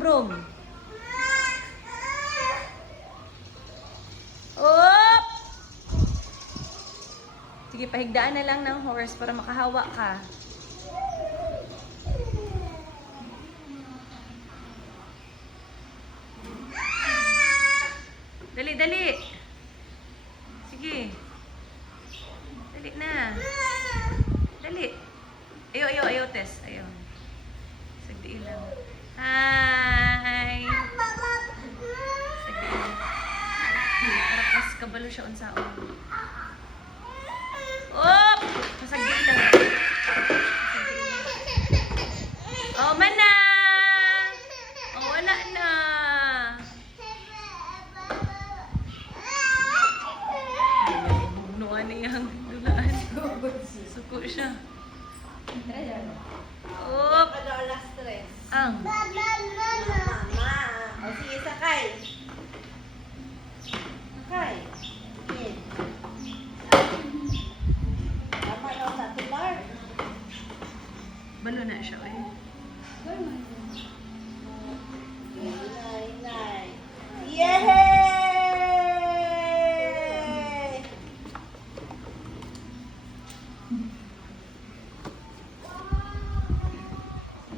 Broom. Oop! Sige, pahigdaan na lang ng horse para makahawa ka. Dali, dali. Sige. Dali na. Dali. Ayaw, Tess. Ayaw. Sagdi lang. Hi! Sagdi lang. Para kas kabalo siya unsaon. Oop! Masagdi lang. Oh, mana! Oh, wala na. Bunuan niyang dulaan. Suko siya. Oop! Ang. Mama. O sige, sakay. Sakay. Sige. Tama daw sa tular. Balo na siya eh. Nay. Yay!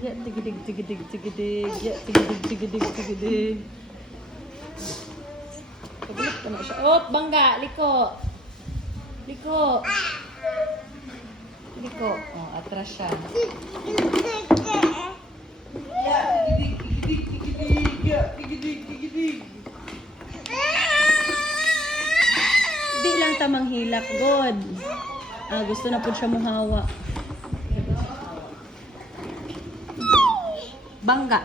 Ya, tigidig. Ya, tigidig. Pagulot ka na siya. Oh, bangga! Liko! Oh, atras siya. Tigidig. Di lang tamang hilak, God. Gusto na po siya muhawa. Bangga.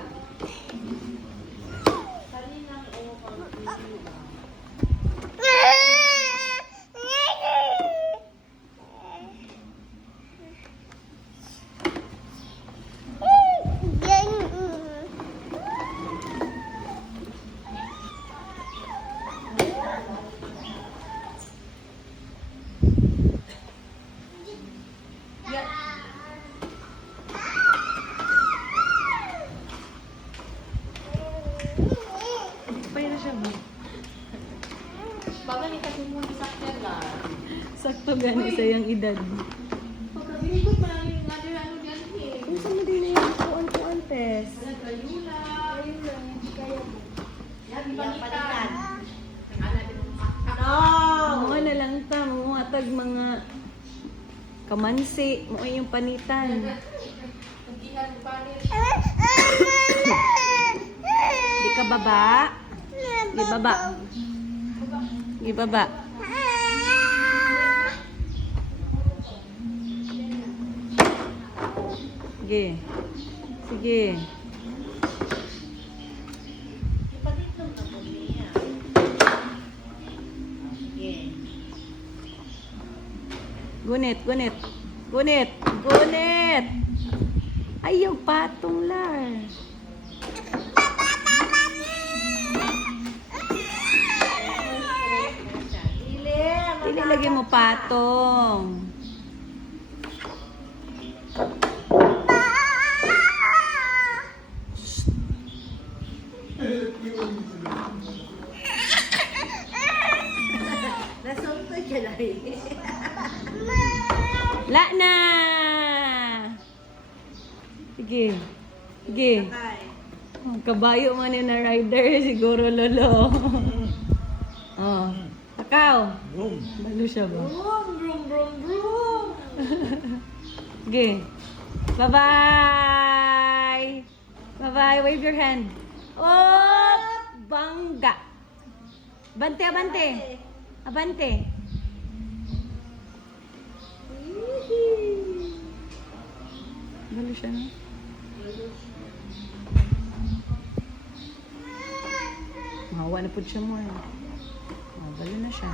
Pwede na siya ba? Baga ni kasi mo sa kanya. Sakto gani sa iyang edad. Pagkabigot man ang nadir ano diyan eh. Kung saan mo din na yung kuan, Tess? Ayula. Hindi kaya. Yan, palitan. No! Mga na lang ta, mga tag mga kamansi, mga yung panitan. Di ka baba? Di baba? Di baba? Sige. Ipalitan na po niya. Gunit! Ayaw, patong lar. Dili lagi mo patong. Nasunto siya na rin. La na! Sige. Sakay. Oh, kabayo man yun na rider, siguro lolo. Oh. Takaw. Balo siya ba? Brum. Sige. Bye-bye! Bye-bye. Wave your hand. Oh! Bangga! Abante! Balo siya na. Mahawa na po siya mo. Balo na siya.